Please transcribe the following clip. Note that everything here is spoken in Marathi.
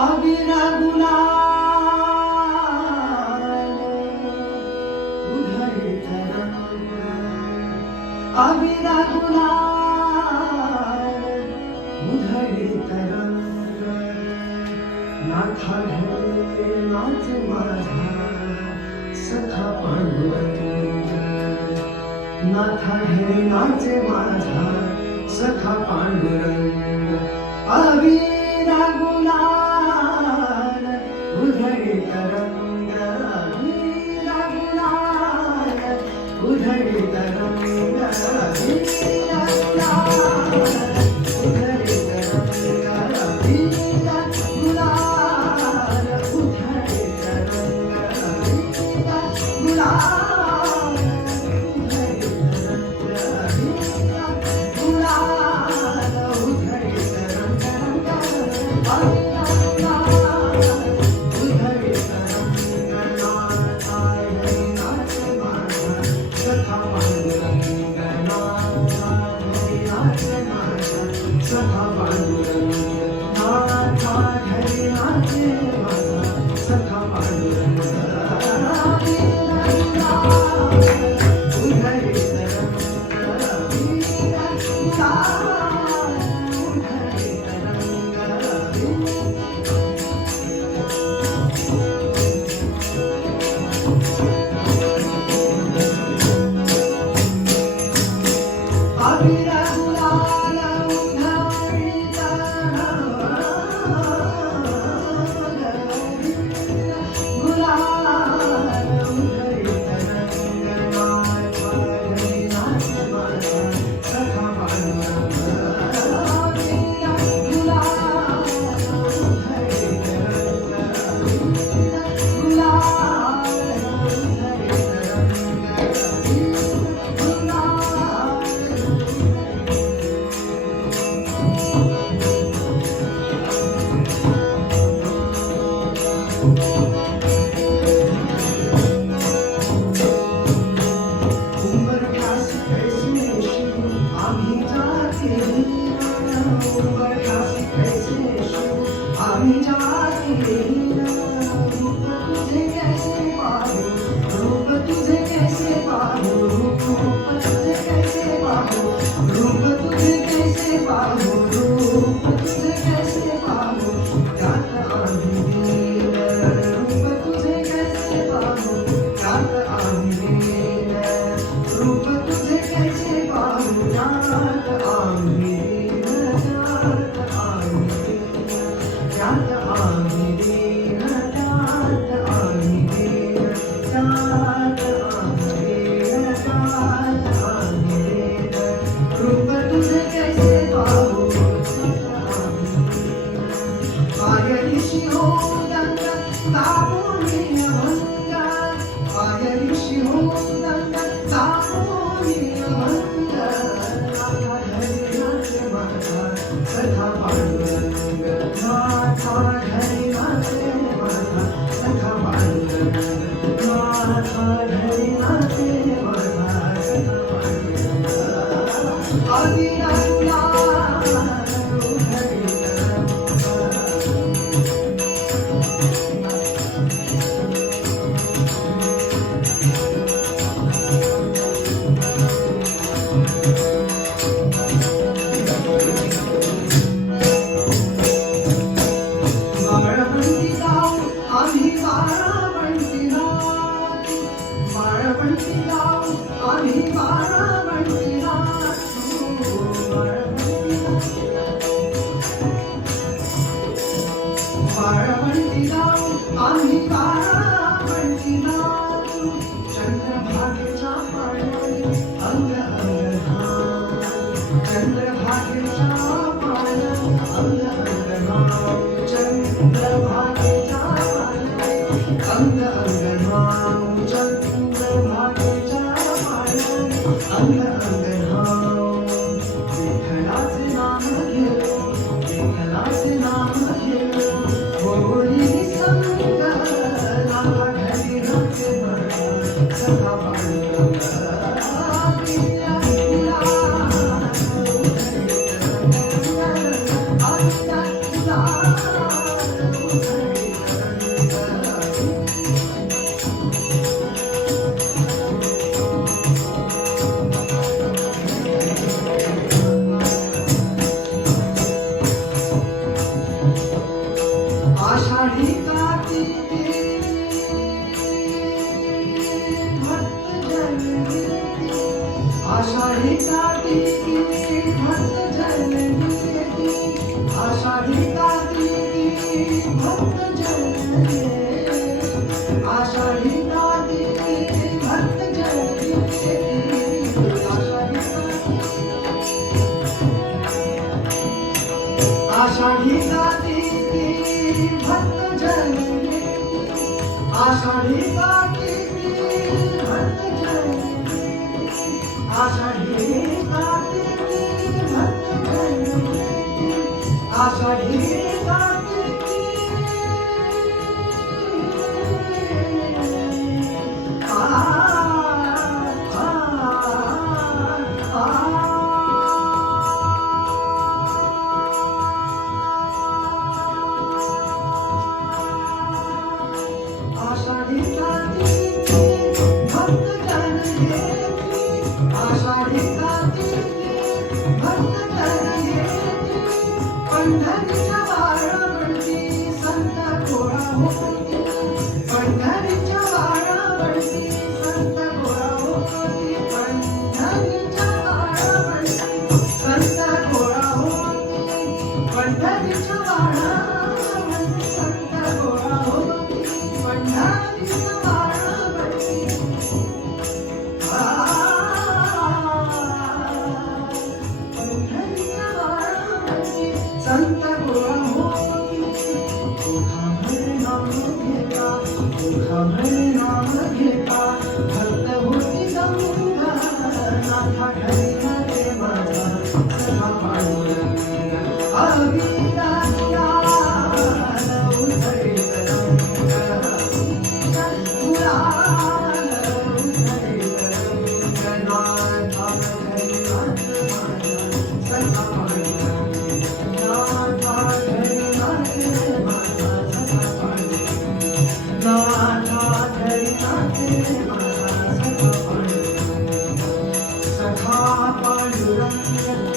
अबीरा गुलाल उधळे तरंग, अबीरा गुलाल उधळे तरंग, नाथा घे नाच माझा सखा पांडुरंग, नाथा घे नाच माझा सखा पांडुरंग, अबीरा गुलाल उधळे तरंग, अबीरा गुलाल उधळे तरंग, अबीरा गुलाल उधळे तरंग, अबीरा गुलाल उधळे तरंग, अबीरा गुलाल उधळे तरंग, अबीरा गुलाल उधळे तरंग, अबीरा गुलाल उधळे तरंग, नाथा घे नाच माझा सखा पांडुरंग, नाथा घे नाच माझा सखा पांडुरंग, नाथा घे नाच माझा सखा पांडुरंग, अबीरा गुलाल उधळे तरंग, अबीरा गुलाल उधळे तरंग, अबीरा गुलाल उधळे तरंग, गुलाल उधळे तरंग, नाथा घे नाच माझा सखा पांडुरंग, अबीरा गुलाल उधळे तरंग, अबीरा गुलाल उधळे तरंग, उंबरठ्यास कैसे शिव आम्ही जाते, उंबरठ्यास कैसे शिव आम्ही जाते, रूप तुझे कैसे पाहू, रूप तुझे कैसे पाहू, रूप तुझे कैसे पाहू, रूप तुझे कैसे पाहू, रूप तुझे कैसे पाहू, त्यात आम्ही लीन, रूप तुझे कैसे पाहू, त्यात आम्ही लीन, रूप तुझे कैसे पाहू, त्यात आम्ही लीन, त्यात आम्ही लीन, त्यात आम्ही लीन, त्यात आम्ही लीन, त्यात आम्ही लीन, त्यात आम्ही लीन, रूप तुझे कैसे पाहू, त्यात आम्ही लीन, पायरीशी हो दंग तापोनी अभंग, पायरीशी हो दंग तापोनी अभंग, नाथा घे नाच माझा सखा पांडुरंग, नाथा घे नाच माझा सखा पांडुरंग, नाथा घे नाच माझा सखा पांडुरंग, अबीरा गुलाल उधळे तरंग, बाळवंती गाव आम्ही बाळवंती नाचू, बाळवंती गाव आम्ही बाळवंती नाचू, आषाढी कार्तिकी भक्त जननी येती आषाढी कार्तिकी भक्त जननी आषाढी कार्तिकी भक्त जननी आषाढी कार्तिकी भक्त जननी आषाढी कार्तिकी भक्त जननी आषाढी कार्तिकी भक्त जननी आषाढी कार्तिकी आषाढी कार्तिकी भक्त जननी आषाढी कार्तिकी भक्त जननी पंढरीच्या वाळवंटी संत गोळा होती पंढरीच्या वाळवंटी संत गोळा होती पंढरीच्या वाळवंटी संत गोळा होती पंढरीच्या वाळवंटी संत गोळा होती पंढरीच्या वाळवंटी पंढरीच्या वाळवंटी संत गोळा होती तुझ्याभर नाम घेता तुझ्याभर नाम घेता भक्त होती गंगा नाथा घरी मध्ये माझा सखा पांडुरंग अविराया उधळीत रंग गुलाल उधळीत रंग नाथा घरी माझा सखा पांडुरंग नाथा घरी माझा सखा पांडुरंग नाथा घरी माझा सखा पांडुरंग सखा पांडुरंग